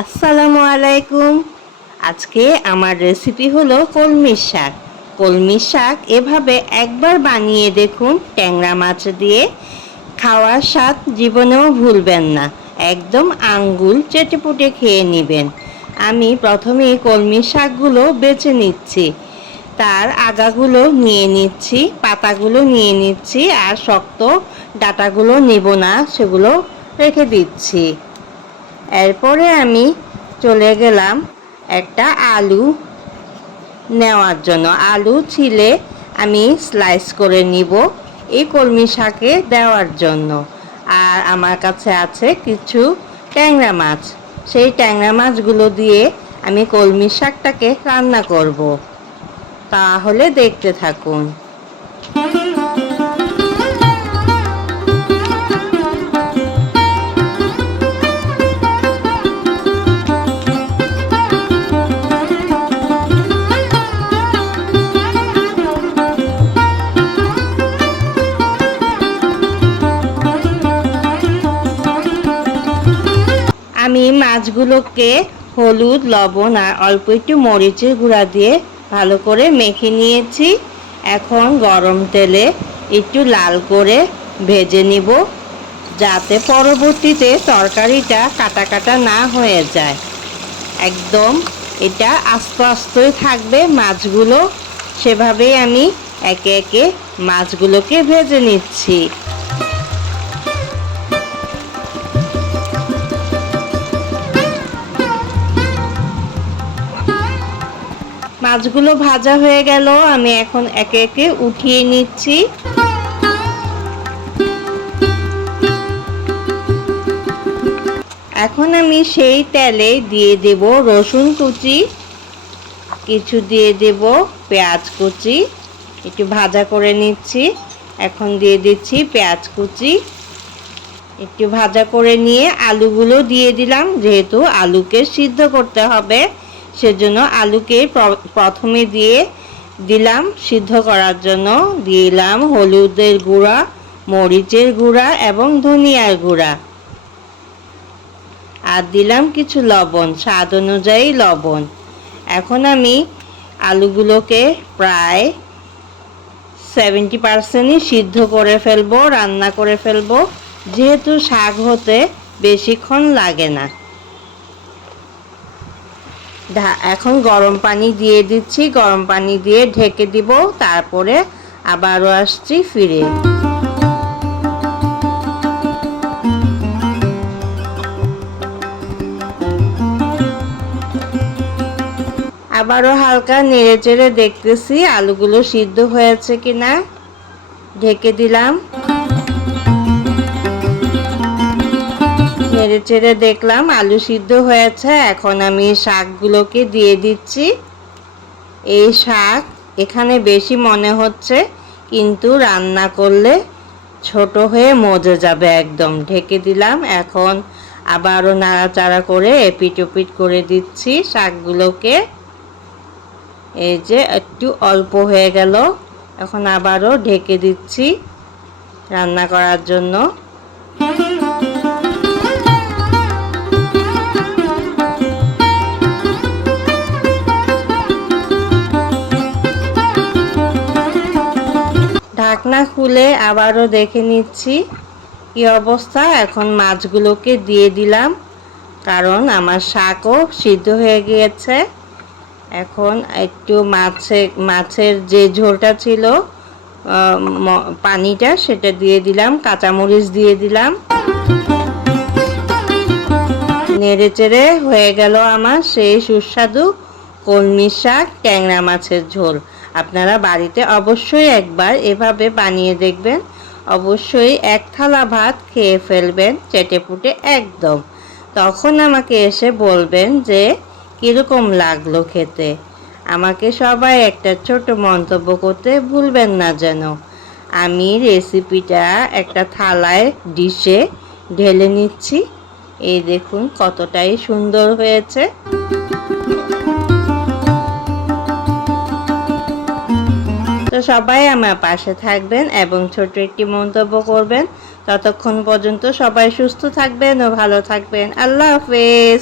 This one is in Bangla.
আসসালামু আলাইকুম। আজকে আমার রেসিপি হলো কলমির শাক। কলমির শাক এভাবে একবার বানিয়ে দেখুন, ট্যাংরা মাছ দিয়ে খাওয়ার স্বাদ জীবনেও ভুলবেন না। একদম আঙ্গুল চেটেপুটে খেয়ে নেবেন। আমি প্রথমে কলমির শাকগুলো বেছে নিচ্ছি। তার আগাগুলো নিয়ে নিচ্ছি, পাতাগুলো নিয়ে নিচ্ছি আর শক্ত ডাটাগুলো নেব না, সেগুলো রেখে দিচ্ছি। এরপরে আমি চলে গেলাম একটা আলু নেওয়ার জন্য। আলু ছিলে আমি স্লাইস করে নিব এই কলমি শাকে দেওয়ার জন্য। আর আমার কাছে আছে কিছু ট্যাংরা মাছ। সেই ট্যাংরা মাছগুলো দিয়ে আমি কলমি শাকটাকে রান্না করব। তাহলে দেখতে থাকুন। মাছগুলোকে হলুদ, লবণ আর অল্প একটু মরিচের গুঁড়া দিয়ে ভালো করে মেখে নিয়েছি। এখন গরম তেলে একটু লাল করে ভেজে নিব যাতে পরবর্তীতে তরকারিটা কাটা কাটা না হয়ে যায়। একদম এটা আস্তে আস্তে থাকবে মাছগুলো। সেভাবেই আমি একে একে মাছগুলোকে ভেজে নিচ্ছি। মাছগুলো ভাজা হয়ে গেল, আমি এখন একে একে উঠিয়ে নিচ্ছি। এখন আমি সেই তেলে দিয়ে দেব রসুন কুচি, কিছু দিয়ে দেব পেঁয়াজ কুচি, একটু ভাজা করে নিচ্ছি। এখন দিয়ে দিচ্ছি পেঁয়াজ কুচি। একটু ভাজা করে নিয়ে আলুগুলো দিয়ে দিলাম, যেহেতু আলুকে সিদ্ধ করতে হবে। সেজন্য আলুকে প্রথমে দিয়ে দিলাম সিদ্ধ করার জন্য। দিলাম হলুদের গুঁড়া, মরিচের গুঁড়া এবং ধনিয়ার গুঁড়া। আর দিলাম কিছু লবণ, স্বাদ অনুযায়ী লবণ। এখন আমি আলুগুলোকে প্রায় সেভেন্টি পার্সেন্টই সিদ্ধ করে ফেলব, রান্না করে ফেলব। যেহেতু শাক হতে বেশিক্ষণ লাগে না। এখন গরম পানি দিয়ে দিচ্ছি, গরম পানি দিয়ে ঢেকে দিব, তারপরে আবারও আসছি ফিরে। আবারও হালকা নেড়ে চেড়ে দেখতেছি আলুগুলো সিদ্ধ হয়েছে কিনা। ঢেকে দিলাম। নেড়ে চেড়ে দেখলাম আলু সিদ্ধ হয়েছে। এখন আমি শাকগুলোকে দিয়ে দিচ্ছি। এই শাক এখানে বেশি মনে হচ্ছে, কিন্তু রান্না করলে ছোট হয়ে মজে যাবে একদম। ঢেকে দিলাম, এখন আবারও নাড়াচাড়া করে এপিট ওপিট করে দিচ্ছি শাকগুলোকে। এই যে একটু অল্প হয়ে গেল, এখন আবারও ঢেকে দিচ্ছি রান্না করার জন্য। খুলে আবারও দেখে নিচ্ছি কি অবস্থা। এখন মাছগুলোকে দিয়ে দিলাম, কারণ আমার শাকও সিদ্ধ হয়ে গিয়েছে। এখন একটু মাছে, মাছের যে ঝোলটা ছিল পানিটা সেটা দিয়ে দিলাম, কাঁচামরিচ দিয়ে দিলাম। নেড়ে চেড়ে হয়ে গেল আমার সেই সুস্বাদু কলমি শাক, ট্যাংরা মাছের ঝোল। আপনারা বাড়িতে অবশ্যই একবার এভাবে বানিয়ে দেখবেন। অবশ্যই এক থালা ভাত খেয়ে ফেলবেন চেটে পুটে একদম। তখন আমাকে এসে বলবেন যে, কীরকম লাগল খেতে? আমাকে সবাই একটা ছোট মন্তব্য করতে ভুলবেন না যেন। আমি রেসিপিটা একটা থালায় ডিশে ঢেলে নিচ্ছি। এই দেখুন কতটাই সুন্দর হয়েছে। তো সবাই আমার পাশে থাকবেন এবং ছোট একটি মন্তব্য করবেন। ততক্ষণ পর্যন্ত সবাই সুস্থ থাকবেন ও ভালো থাকবেন। আল্লাহ হাফেজ।